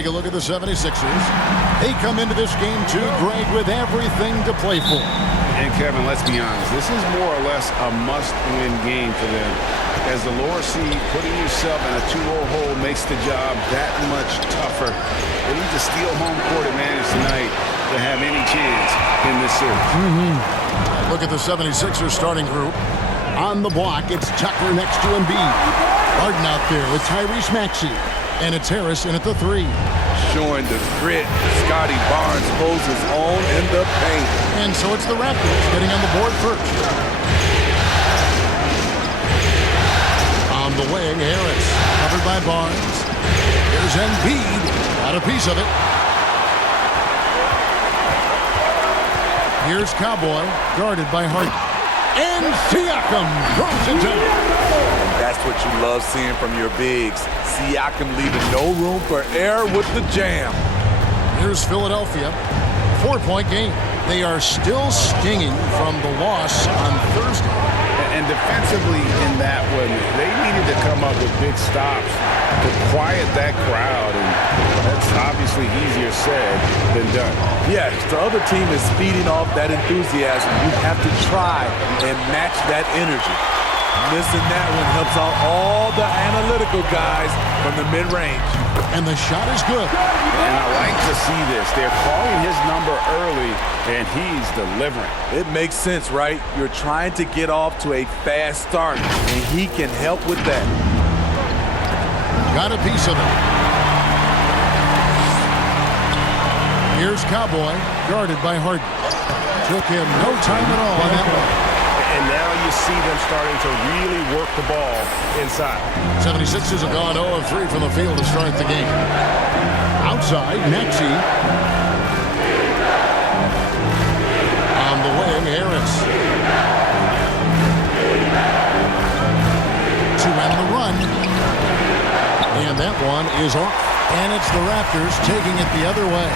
take a look at the 76ers. They come into this game too, Greg, with everything to play for. And Kevin, let's be honest, this is more or less a must-win game for them. As the lower seed, putting yourself in a 2-0 hole makes the job that much tougher. They need to steal home court advantage tonight to have any chance in this series. Look at the 76ers starting group. On the block, it's Tucker next to Embiid. Harden out there with Tyrese Maxey. And it's Harris in at the 3. Showing the grit. Scotty Barnes holds his own in the paint. And so it's the Raptors getting on the board first. On the wing, Harris covered by Barnes. Here's Embiid. Got a piece of it. Here's Cowboy, guarded by Harden. And Siakam throws it down. That's what you love seeing from your bigs. Siakam leaving no room for error with the jam. Here's Philadelphia. 4-point game. They are still stinging from the loss on Thursday. And defensively in that one, they needed to come up with big stops to quiet that crowd. And that's obviously easier said than done. Yes, the other team is feeding off that enthusiasm. You have to try and match that energy. Missing that one helps out all the analytical guys from the mid-range. And the shot is good. And I like to see this. They're calling his number early, and he's delivering. It makes sense, right? You're trying to get off to a fast start, and he can help with that. Got a piece of it. Here's Cowboy, guarded by Harden. Took him no time at all on that one. And now you see them starting to really work the ball inside. 76ers have gone 0 of 3 from the field to start the game. Outside, Maxey. On the wing, Harris. To end the run. And that one is off. And it's the Raptors taking it the other way.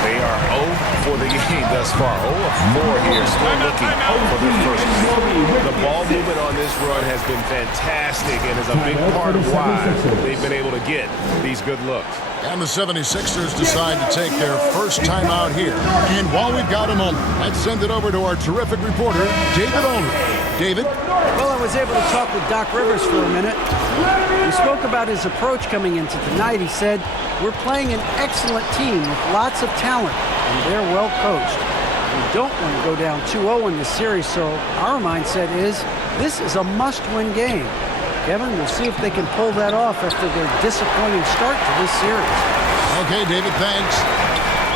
They are 0 for the game thus far. 0 of 4 here, still looking for their first win. The ball movement on this run has been fantastic and is a big part of why they've been able to get these good looks. And the 76ers decide to take their first time out here. And while we've got a moment, let's send it over to our terrific reporter, David Ulrich. David? Well, I was able to talk with Doc Rivers for a minute. We spoke about his approach coming into tonight. He said, we're playing an excellent team with lots of talent, and they're well coached. We don't want to go down 2-0 in this series, so our mindset is this is a must-win game. Kevin, we'll see if they can pull that off after their disappointing start to this series. Okay, David, thanks.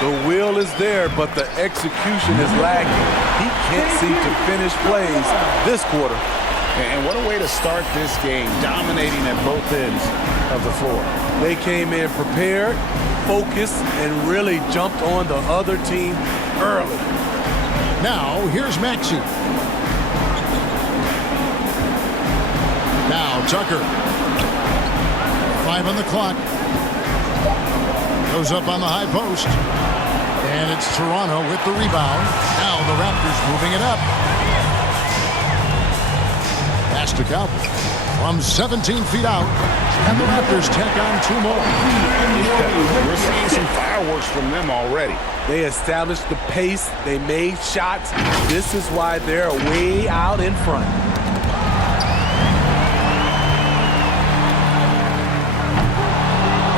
The will is there, but the execution is lagging. He can't seem to finish plays this quarter. And what a way to start this game, dominating at both ends of the floor. They came in prepared, focused, and really jumped on the other team early. Now, here's Maxey. Now, Tucker. 5 on the clock. Goes up on the high post. And it's Toronto with the rebound. Now the Raptors moving it up. Pass to Cowboy. From 17 feet out. And the Raptors tack on 2 more. Yeah, we're seeing some fireworks from them already. They established the pace. They made shots. This is why they're way out in front.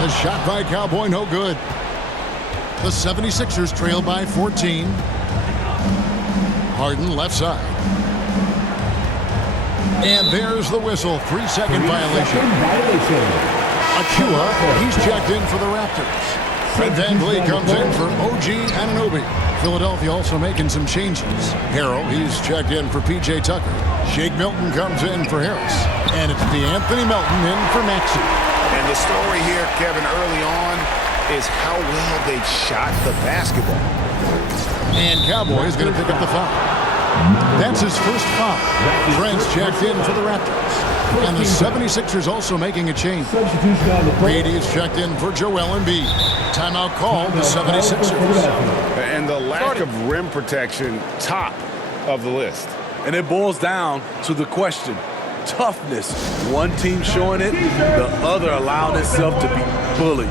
A shot by Cowboy, no good. The 76ers trail by 14. Harden left side. And there's the whistle. 3-second violation. Achua, he's checked in for the Raptors. Fred VanVleet comes in for OG Anunoby. Philadelphia also making some changes. Harrell, he's checked in for P.J. Tucker. Shake Milton comes in for Harris. And it's DeAnthony Melton in for Maxey. And the story here, Kevin, early on is how well they shot the basketball. And Cowboy is going to pick up the foul. That's his first foul. Trent's checked in for the Raptors. And the 76ers also making a change. Brady is checked in for Joel Embiid. Timeout called the 76ers. And the lack of rim protection, top of the list. And it boils down to the question. Toughness. One team showing it, the other allowing itself to be bullied.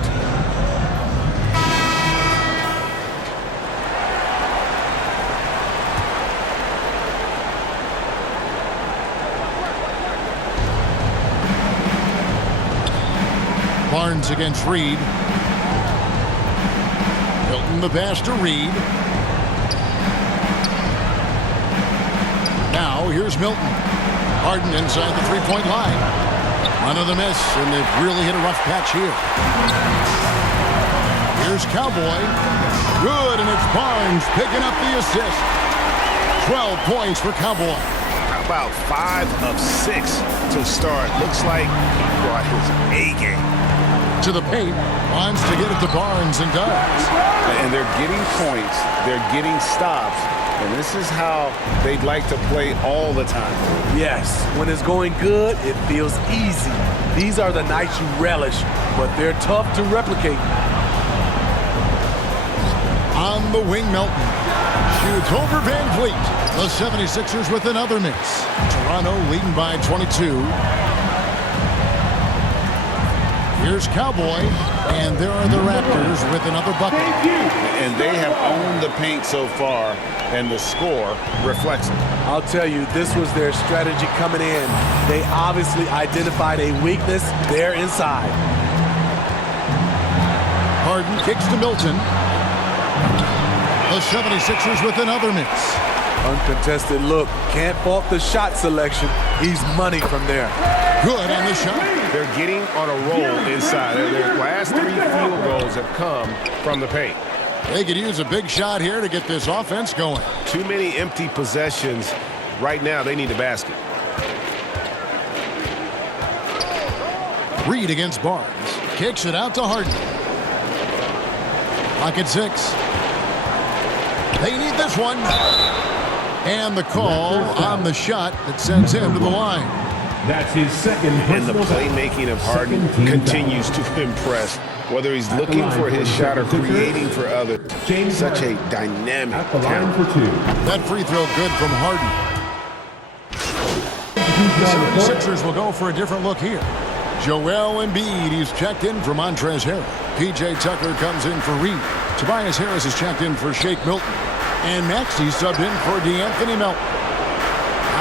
Barnes against Reed. Milton the pass to Reed. Now here's Milton. Harden inside the three-point line. Another miss, and they've really hit a rough patch here. Here's Cowboy. Good, and it's Barnes picking up the assist. 12 points for Cowboy. How about 5 of 6 to start? Looks like he brought his A game. To the paint, wants to get it to Barnes and does. And they're getting points, they're getting stops, and this is how they'd like to play all the time. Yes, when it's going good, it feels easy. These are the nights you relish, but they're tough to replicate. On the wing, Milton shoots over Van Vliet. The 76ers with another miss. Toronto leading by 22. Here's Cowboy, and there are the Raptors with another bucket. And they have owned the paint so far, and the score reflects it. I'll tell you, this was their strategy coming in. They obviously identified a weakness there inside. Harden kicks to Milton. The 76ers with another miss. Uncontested look. Can't fault the shot selection. He's money from there. Good on the shot. They're getting on a roll inside. Their last 3 field goals have come from the paint. They could use a big shot here to get this offense going. Too many empty possessions. Right now, they need a basket. Reed against Barnes. Kicks it out to Harden. Pocket 6. They need this one. And the call on the shot that sends him to the line. That's his second. And the playmaking of Harden continues to impress. Whether he's looking for his shot or creating for others. Such a dynamic talent. That free throw good from Harden. The 76ers will go for a different look here. Joel Embiid, he's checked in for Montrezl Harrell. P.J. Tucker comes in for Reed. Tobias Harris is checked in for Shake Milton. And next, he's subbed in for DeAnthony Melton.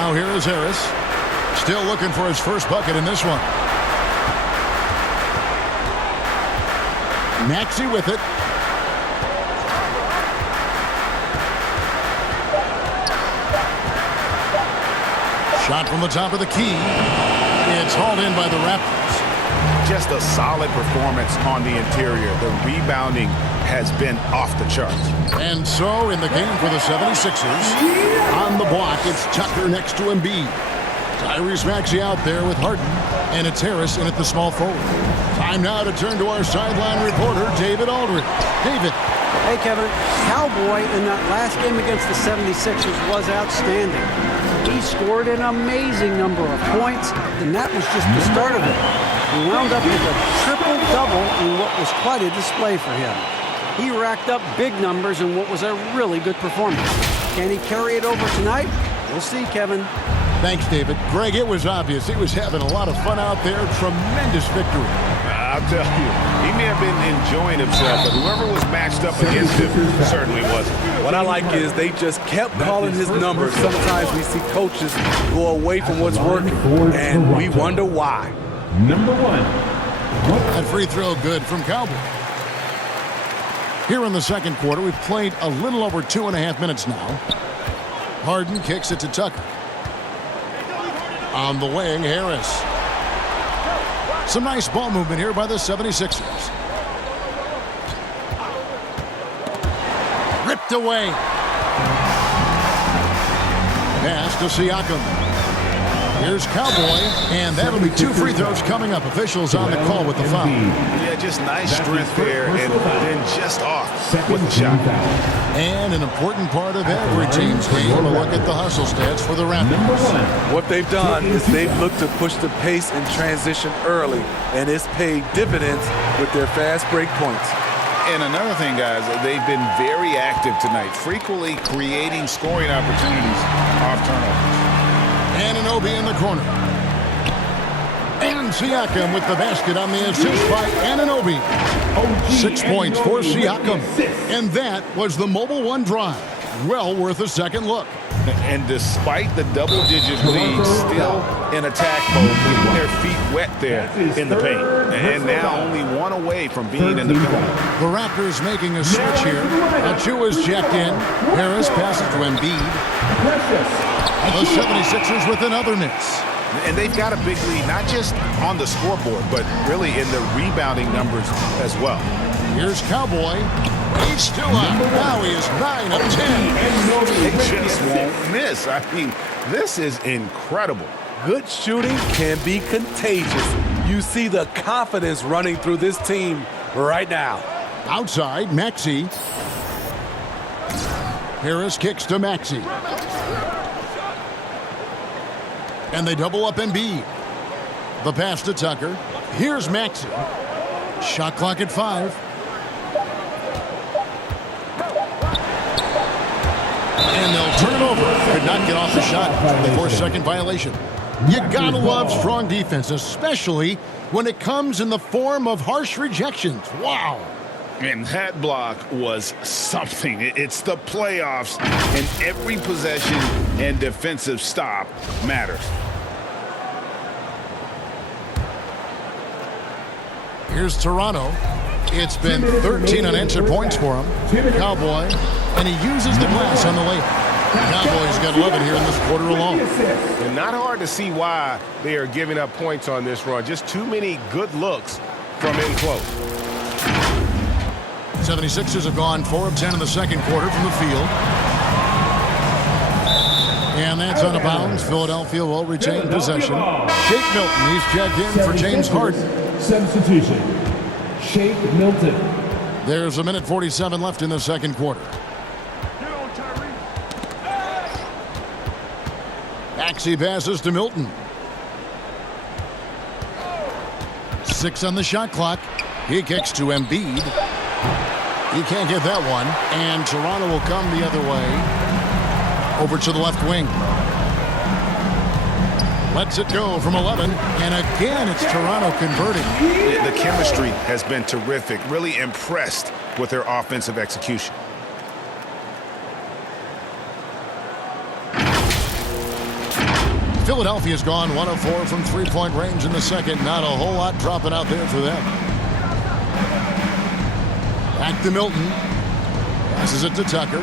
Now here is Harris. Still looking for his first bucket in this one. Maxey with it. Shot from the top of the key. It's hauled in by the Raptors. Just a solid performance on the interior. The rebounding has been off the charts. And so in the game for the 76ers, on the block, it's Tucker next to Embiid. Tyrese Maxey out there with Harden, and it's Harris in at the small forward. Time now to turn to our sideline reporter, David Aldridge. David. Hey, Kevin. Cowboy in that last game against the 76ers was outstanding. He scored an amazing number of points, and that was just the start of it. He wound up with a triple-double in what was quite a display for him. He racked up big numbers in what was a really good performance. Can he carry it over tonight? We'll see, Kevin. Thanks, David. Greg, it was obvious he was having a lot of fun out there. Tremendous victory. I'll tell you, he may have been enjoying himself, but whoever was matched up against him certainly wasn't. What I like is they just kept calling his numbers. Sometimes we see coaches go away from what's working, and we wonder why. Number 1. That free throw good from Cowboy. Here in the second quarter, we've played a little over 2.5 minutes now. Harden kicks it to Tucker. On the wing, Harris. Some nice ball movement here by the 76ers. Ripped away. Pass to Siakam. Here's Cowboy, and that'll be 2 free throws coming up. Officials on the call with the foul. Yeah, just nice strength there, and then just off with the shot. And an important part of every team's game, a look at the hustle stats for the Raptors. What they've done is they've looked to push the pace and transition early, and it's paid dividends with their fast break points. And another thing, guys, they've been very active tonight, frequently creating scoring opportunities off turnovers. Anunoby in the corner. And Siakam with the basket on the assist by Anunoby. 6 points for Siakam. And that was the Mobile One drive. Well worth a second look. And despite the double-digit lead, still in attack mode, getting their feet wet there in the paint. And now only one away from being in the penalty. The Raptors making a switch here. Achua's checked in. Harris passes to Embiid. The 76ers with another miss. And they've got a big lead, not just on the scoreboard, but really in the rebounding numbers as well. Here's Cowboy. He's still up. Now he is 9 of 10. They just won't miss. I mean, this is incredible. Good shooting can be contagious. You see the confidence running through this team right now. Outside, Maxey. Harris kicks to Maxey. And they double up Embiid. The pass to Tucker. Here's Maxey. Shot clock at 5. And they'll turn it over. Could not get off the shot. The 4-second violation. You gotta love strong defense, especially when it comes in the form of harsh rejections. Wow. And that block was something. It's the playoffs, and every possession and defensive stop matters. Here's Toronto. It's been 13 unanswered points for him. Cowboy, and he uses the glass on the layup. Cowboys got 11 here in this quarter alone. And not hard to see why they are giving up points on this run. Just too many good looks from in close. 76ers have gone 4 of 10 in the second quarter from the field. And that's out of bounds. Philadelphia will retain possession. Shake Milton, he's checked in for James Harden. Substitution. Shake Milton. There's 1:47 left in the second quarter. Maxey passes to Milton. 6 on the shot clock. He kicks to Embiid. He can't get that one. And Toronto will come the other way. Over to the left wing. Lets it go from 11. And again, it's Toronto converting. The chemistry has been terrific. Really impressed with their offensive execution. Philadelphia's gone 1 of 4 from three-point range in the second. Not a whole lot dropping out there for them. Back to Milton. Passes it to Tucker.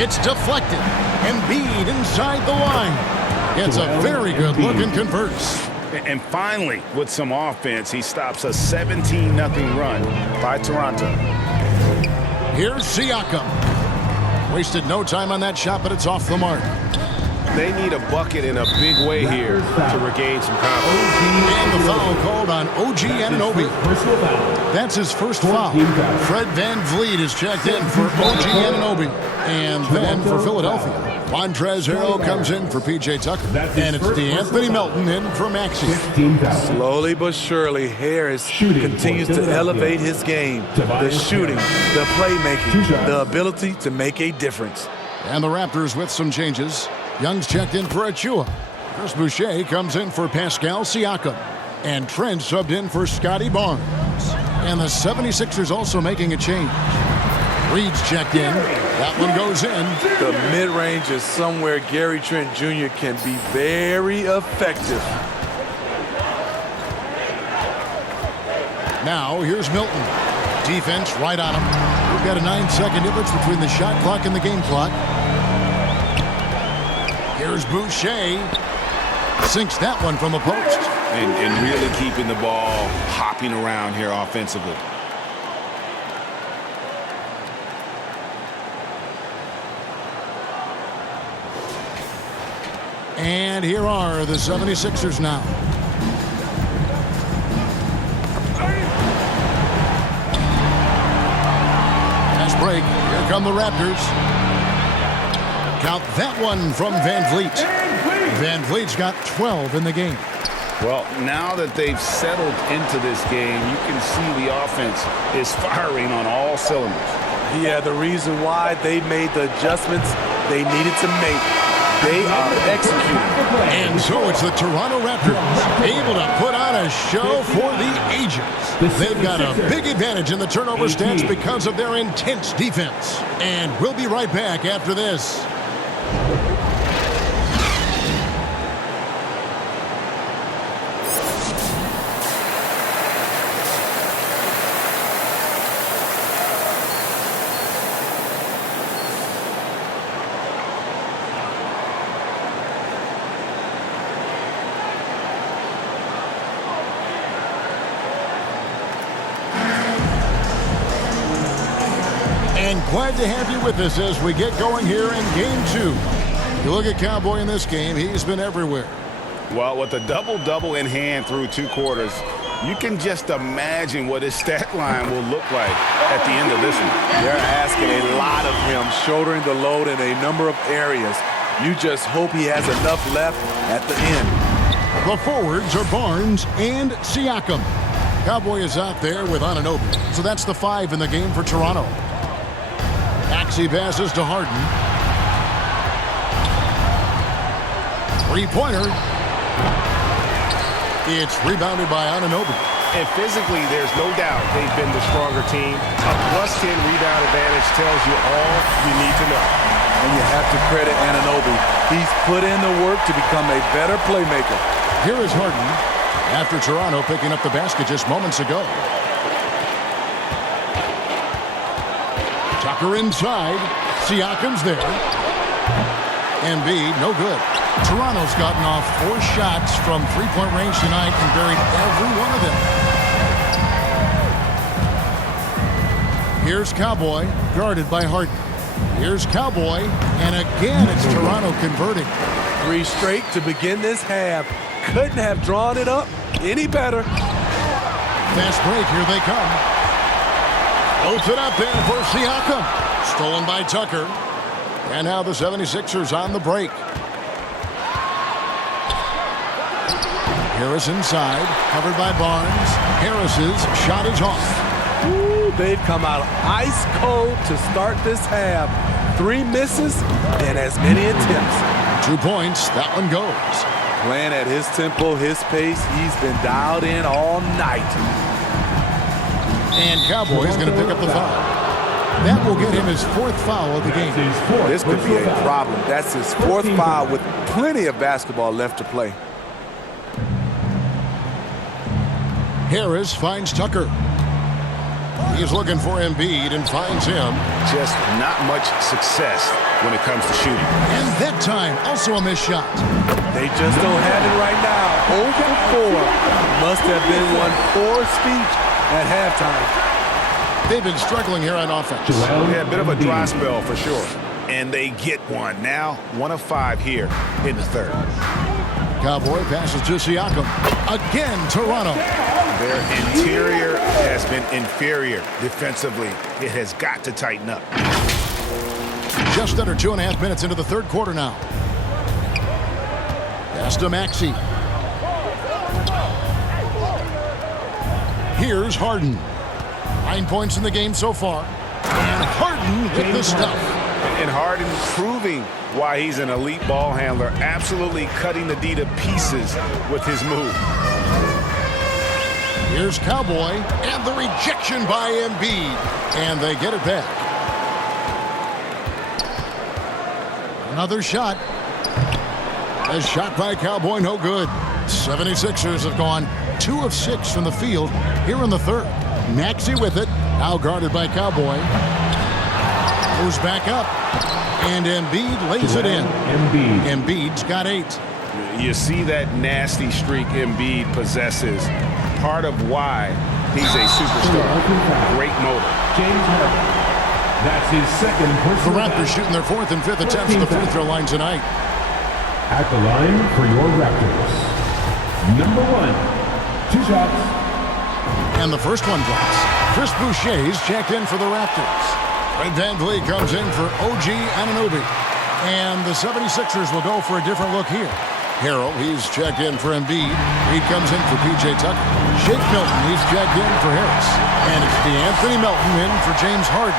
It's deflected. Embiid inside the line. Gets a very good look and converts. And finally, with some offense, he stops a 17-0 run by Toronto. Here's Siakam. Wasted no time on that shot, but it's off the mark. They need a bucket in a big way here to regain some confidence. And the foul called on OG Anunoby. That's his first foul. Fred VanVleet is checked in for OG Anunoby. And then for Philadelphia, Montrezl Harrell comes in for P.J. Tucker. And it's DeAnthony Melton in for Maxey. Slowly but surely, Harris continues to elevate his game. The shooting, the playmaking, the ability to make a difference. And the Raptors with some changes. Young's checked in for Achua. Chris Boucher comes in for Pascal Siakam. And Trent subbed in for Scotty Barnes. And the 76ers also making a change. Reed's checked in. That one goes in. The mid-range is somewhere Gary Trent Jr. can be very effective. Now, here's Milton. Defense right on him. We've got a 9-second difference between the shot clock and the game clock. Here's Boucher. Sinks that one from the post. And really keeping the ball hopping around here offensively. And here are the 76ers now. Fast break. Here come the Raptors. Count that one from VanVleet. VanVleet's got 12 in the game. Well, now that they've settled into this game, you can see the offense is firing on all cylinders. Yeah, the reason why they made the adjustments they needed to make. They are executing. And so it's the Toronto Raptors able to put on a show for the ages. They've got a big advantage in the turnover stats because of their intense defense. And we'll be right back after this. And glad to have you with us as we get going here in Game 2. You look at Cowboy in this game, he's been everywhere. Well, with a double-double in hand through 2 quarters, you can just imagine what his stat line will look like at the end of this one. They're asking a lot of him, shouldering the load in a number of areas. You just hope he has enough left at the end. The forwards are Barnes and Siakam. Cowboy is out there with Anunoby, so that's the 5 in the game for Toronto. Maxey passes to Harden. 3-pointer. It's rebounded by Anunoby. And physically, there's no doubt they've been the stronger team. A +10 rebound advantage tells you all you need to know. And you have to credit Anunoby. He's put in the work to become a better playmaker. Here is Harden after Toronto picking up the basket just moments ago. Tucker inside. Siakam's there. Embiid, no good. Toronto's gotten off 4 shots from 3-point range tonight and buried every one of them. Here's Cowboy, guarded by Harden. Here's Cowboy, and again it's Toronto converting. 3 straight to begin this half. Couldn't have drawn it up any better. Fast break, here they come. Loads it up there for Siakam. Stolen by Tucker. And now the 76ers on the break. Harris inside, covered by Barnes. Harris's shot is off. Ooh, they've come out ice cold to start this half. 3 misses and as many attempts. 2 points, that one goes. Playing at his tempo, his pace, he's been dialed in all night. And Cowboy is going to pick up the foul. That will get him his 4th foul of the game. This could be a problem. That's his 4th foul with plenty of basketball left to play. Harris finds Tucker. He's looking for Embiid and finds him. Just not much success when it comes to shooting. And that time, also a missed shot. They just don't have it right now. 0 for 4. Must have been one poor speech at halftime. They've been struggling here on offense. Yeah, a bit of a dry spell for sure. And they get one. Now 1 of 5 here in the 3rd. Cowboy passes to Siakam. Again, Toronto. Their interior has been inferior defensively. It has got to tighten up. Just under 2.5 minutes into the 3rd quarter now. Pass to Maxey. Here's Harden. 9 points in the game so far. And Harden with the stuff. And Harden proving why he's an elite ball handler. Absolutely cutting the D to pieces with his move. Here's Cowboy, and the rejection by Embiid. And they get it back. Another shot. A shot by Cowboy, no good. 76ers have gone 2 of 6 from the field here in the 3rd. Maxey with it, now guarded by Cowboy. Goes back up, and Embiid lays it in. Embiid's got 8. You see that nasty streak Embiid possesses. Part of why he's a superstar. Great motor. That's his 2nd The personal Raptors foul. shooting their 4th and 5th attempts at the free throw line tonight. At the line for your Raptors. Number 1, 2 shots. And the first one drops. Chris Boucher's checked in for the Raptors. Fred VanVleet comes in for OG Anunoby. And the 76ers will go for a different look here. Harrell, he's checked in for Embiid. Reed comes in for P.J. Tucker. Shake Milton, he's checked in for Harris. And it's DeAnthony Melton in for James Harden.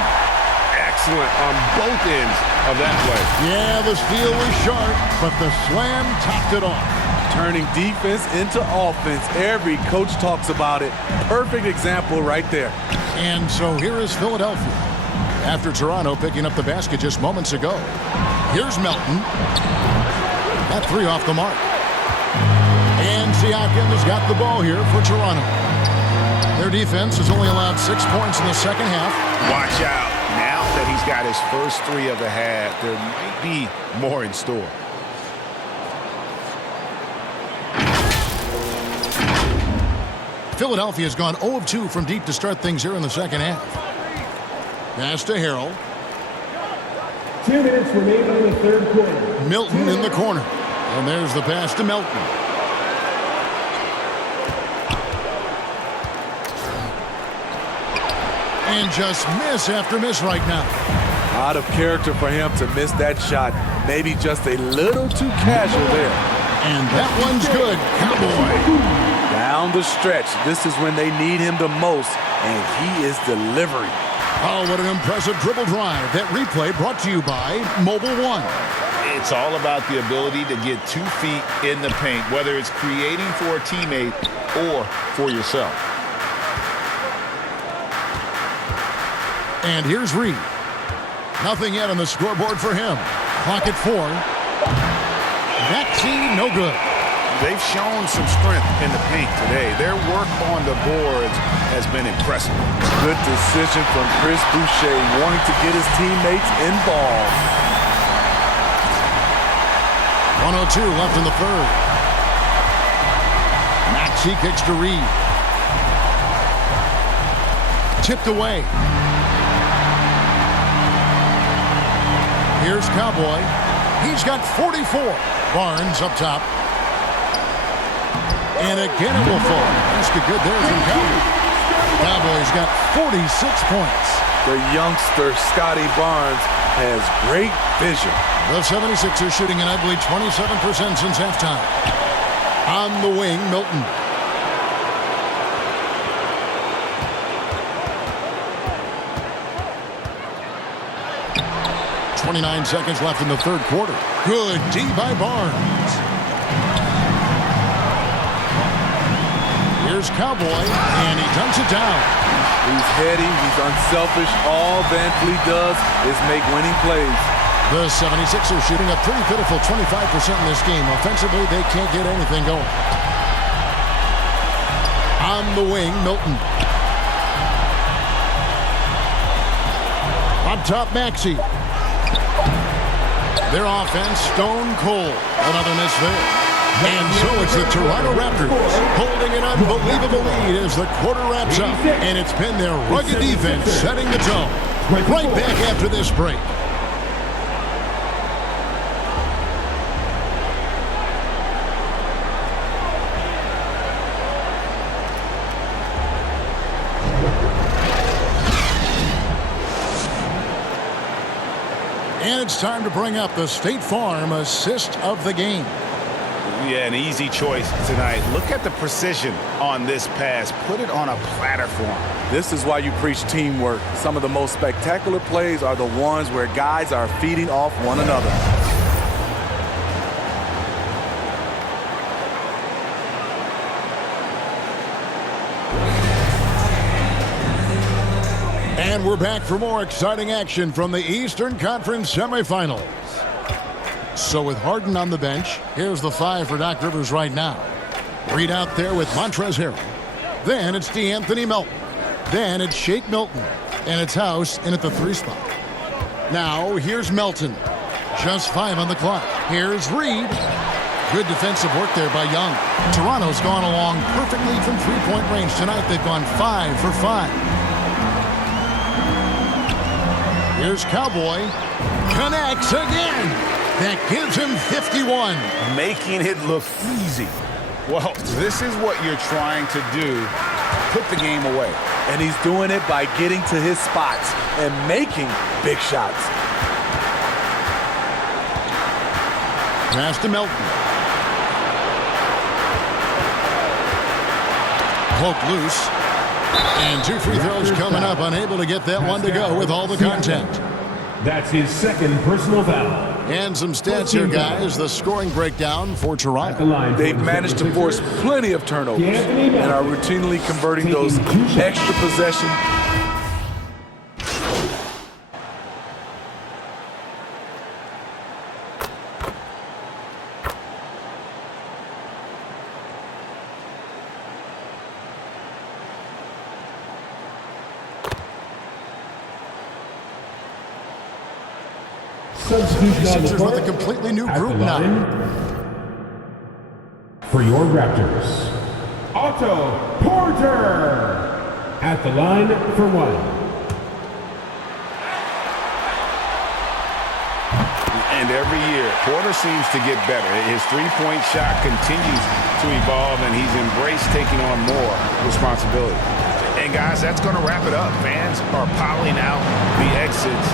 excellent on both ends of that play. Yeah, the steal was sharp, but the slam topped it off. Turning defense into offense. Every coach talks about it. Perfect example right there. And so here is Philadelphia. After Toronto picking up the basket just moments ago. Here's Melton. That three off the mark. And Siakam has got the ball here for Toronto. Their defense has only allowed 6 points in the second half. Watch out. Now that he's got his first three of the half, there might be more in store. Philadelphia has gone 0 of 2 from deep to start things here in the second half. Pass to Harrell. 2 minutes remaining in the third quarter. Milton in the corner. And there's the pass to Melton. And just miss after miss right now. Out of character for him to miss that shot. Maybe just a little too casual there. And that one's good. Cowboy. Down the stretch. This is when they need him the most, and he is delivering. Oh, what an impressive dribble drive. That replay brought to you by Mobile One. It's all about the ability to get 2 feet in the paint, whether it's creating for a teammate or for yourself. And here's Reed. Nothing yet on the scoreboard for him. Clock at 4. Maxey, no good. They've shown some strength in the paint today. Their work on the boards has been impressive. Good decision from Chris Boucher, wanting to get his teammates involved. 1:02 left in the third. Maxey kicks to Reed. Tipped away. Here's Cowboy. He's got 44. Barnes up top. And again it will fall. Basket good there from Cowboy. Cowboy's got 46 points. The youngster, Scotty Barnes, has great vision. The 76ers shooting an ugly 27% since halftime. On the wing, Milton. .29 seconds left in the third quarter. Good D by Barnes. Here's Cowboy, and he dunks it down. He's heady, he's unselfish. All Van Fleet does is make winning plays. The 76ers shooting a pretty pitiful 25% in this game. Offensively, they can't get anything going. On the wing, Milton. Up top, Maxey. Their offense, stone cold. Another miss there. And so it's the Toronto Raptors holding an unbelievable lead as the quarter wraps up. And it's been their rugged defense setting the tone. Right back after this break. And it's time to bring up the State Farm assist of the game. Yeah, an easy choice tonight. Look at the precision on this pass. Put it on a platter for him. This is why you preach teamwork. Some of the most spectacular plays are the ones where guys are feeding off one another. And we're back for more exciting action from the Eastern Conference semifinals. So with Harden on the bench, here's the 5 for Doc Rivers right now. Reed out there with Montrezl Harrell. Then it's DeAnthony Melton. Then it's Shake Milton. And it's House in at the 3 spot. Now here's Melton. Just 5 on the clock. Here's Reed. Good defensive work there by Young. Toronto's gone along perfectly from 3-point range tonight. They've gone 5 for 5. Here's Cowboy. Connects again. That gives him 51. Making it look easy. Well, this is what you're trying to do. Put the game away. And he's doing it by getting to his spots and making big shots. Pass to Melton. Poked loose. And 2 free throws coming up. Unable to get that one to go with all the contact. That's his second personal foul. And some stats here, guys. The scoring breakdown for At the Toronto. line They've for the managed to 76ers, force plenty of turnovers and are routinely converting those extra possessions. Substitution on the Sixers with court. a completely new At group the now. line for your Raptors, Otto Porter. At the line for one. And every year, Porter seems to get better. His three-point shot continues to evolve, and he's embraced taking on more responsibility. And, guys, that's going to wrap it up. Fans are piling out the exits.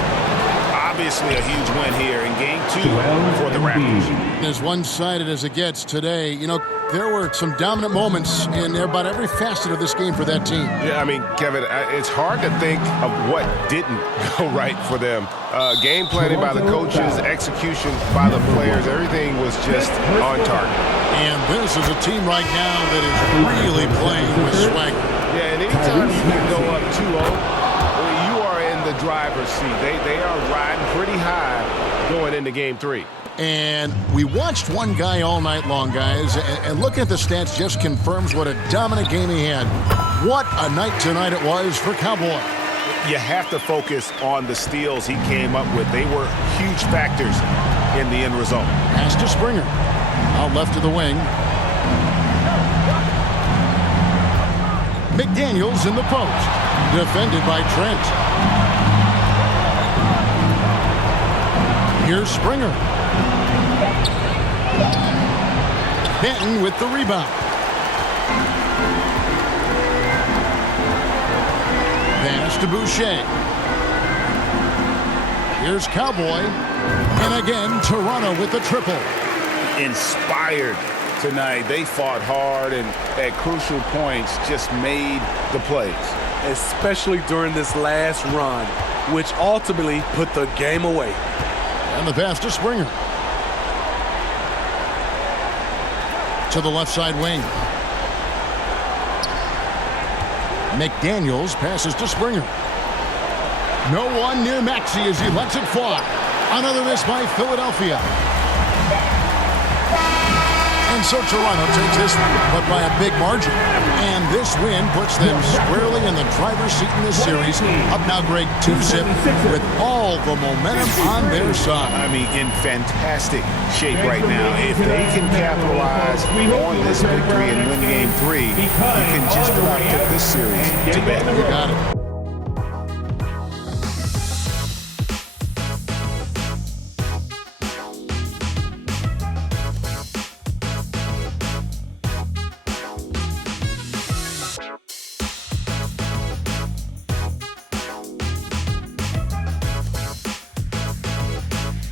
Obviously a huge win here in Game 2 for the Raptors. As one-sided as it gets today, you know, there were some dominant moments in about every facet of this game for that team. Yeah, I mean, Kevin, it's hard to think of what didn't go right for them. Game planning by the coaches, execution by the players, everything was just on target. And this is a team right now that is really playing with swagger. Yeah, and anytime you can go up 2-0, you are in the driver's seat. They are riding pretty high going into Game 3. And we watched one guy all night long, guys, and looking at the stats just confirms what a dominant game he had. What a night tonight it was for Cowboy. You have to focus on the steals he came up with. They were huge factors in the end result. Pass to Springer. Out left to the wing. McDaniels in the post. Defended by Trent. Here's Springer. Benton with the rebound. Pass to Boucher. Here's Cowboy. And again, Toronto with the triple. Inspired tonight. They fought hard and at crucial points just made the plays. Especially during this last run, which ultimately put the game away. And the pass to Springer. To the left side wing. McDaniels passes to Springer. No one near Maxey as he lets it fly. Another miss by Philadelphia. And so Toronto takes this one, but by a big margin. And this win puts them squarely in the driver's seat in this series. Up now, Greg, 2-zip with all the momentum on their side. I mean, in fantastic shape right now. If they can capitalize on this victory and win Game 3, you can just about put this series to bed. You got it.